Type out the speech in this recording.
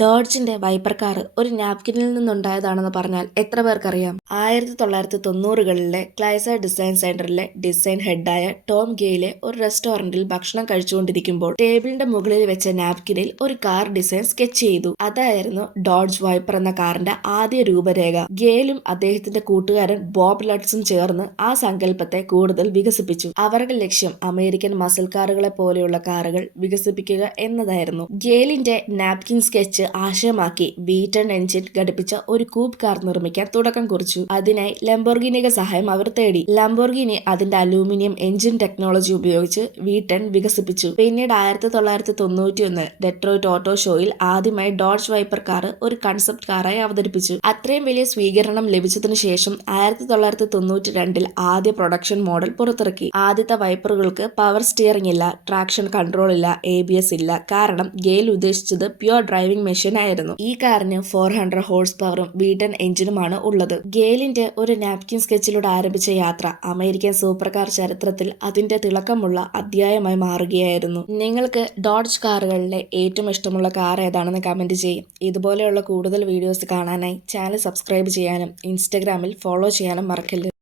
ഡോഡ്ജിന്റെ wiper car ഒരു നാപ്കിനിൽ നിന്നുണ്ടായതാണെന്ന് പറഞ്ഞാൽ എത്ര പേർക്കറിയാം? 1990കളിലെ ക്ലൈസർ ഡിസൈൻ സെന്ററിലെ ഡിസൈൻ ഹെഡായ ടോം ഗെയിലെ ഒരു റെസ്റ്റോറന്റിൽ ഭക്ഷണം കഴിച്ചുകൊണ്ടിരിക്കുമ്പോൾ ടേബിളിന്റെ മുകളിൽ വെച്ച നാപ്കിനിൽ ഒരു കാർ ഡിസൈൻ സ്കെച്ച് ചെയ്തു. അതായിരുന്നു ഡോഡ്ജ് വൈപ്പർ എന്ന കാറിന്റെ ആദ്യ രൂപരേഖ. ഗെയിലും അദ്ദേഹത്തിന്റെ കൂട്ടുകാരൻ ബോബ് ലട്സും ചേർന്ന് ആ സങ്കല്പത്തെ കൂടുതൽ വികസിപ്പിച്ചു. അവരുടെ ലക്ഷ്യം അമേരിക്കൻ മസിൽ കാറുകളെ പോലെയുള്ള കാറുകൾ വികസിപ്പിക്കുക എന്നതായിരുന്നു. ഗെയിലിന്റെ നാപ്കിൻ സ്കെച്ച് ആശയമാക്കി V10 എഞ്ചിൻ ഘടിപ്പിച്ച ഒരു കൂപ്പ് കാർ നിർമ്മിക്കാൻ തുടക്കം കുറിച്ചു. അതിനായി ലംബോർഗിനിയുടെ സഹായം അവർ തേടി. ലംബോർഗിനി അതിന്റെ അലൂമിനിയം എഞ്ചിൻ ടെക്നോളജി ഉപയോഗിച്ച് V10 വികസിപ്പിച്ചു. പിന്നീട് 1991 ഡെട്രോയിറ്റ് ഓട്ടോ ഷോയിൽ ആദ്യമായി ഡോഡ്ജ് വൈപ്പർ കാർ ഒരു കൺസെപ്റ്റ് കാറായി അവതരിപ്പിച്ചു. അത്രയും വലിയ സ്വീകരണം ലഭിച്ചതിനു ശേഷം 1992 ആദ്യ പ്രൊഡക്ഷൻ മോഡൽ പുറത്തിറക്കി. ആദ്യത്തെ വൈപ്പറുകൾക്ക് പവർ സ്റ്റിയറിംഗ് ഇല്ല, ട്രാക്ഷൻ കൺട്രോൾ ഇല്ല, ABS ഇല്ല. കാരണം ഗെയിൽ ഉദ്ദേശിച്ചത് പ്യുവർ ഡ്രൈവിംഗ് മെഷീൻ ആയിരുന്നു. ഈ കാറിന് 400 ഹോഴ്സ് പവറും V10 എഞ്ചിനുമാണ് ഉള്ളത്. ഗെയിലിന്റെ ഒരു നാപ്കിൻ സ്കെച്ചിലൂടെ ആരംഭിച്ച യാത്ര അമേരിക്കൻ സൂപ്പർ കാർ ചരിത്രത്തിൽ അതിന്റെ തിളക്കമുള്ള അധ്യായമായി മാറുകയായിരുന്നു. നിങ്ങൾക്ക് ഡോഡ്ജ് കാറുകളിലെ ഏറ്റവും ഇഷ്ടമുള്ള കാർ ഏതാണെന്ന് കമന്റ് ചെയ്യും. ഇതുപോലെയുള്ള കൂടുതൽ വീഡിയോസ് കാണാനായി ചാനൽ സബ്സ്ക്രൈബ് ചെയ്യാനും ഇൻസ്റ്റഗ്രാമിൽ ഫോളോ ചെയ്യാനും മറക്കരുത്.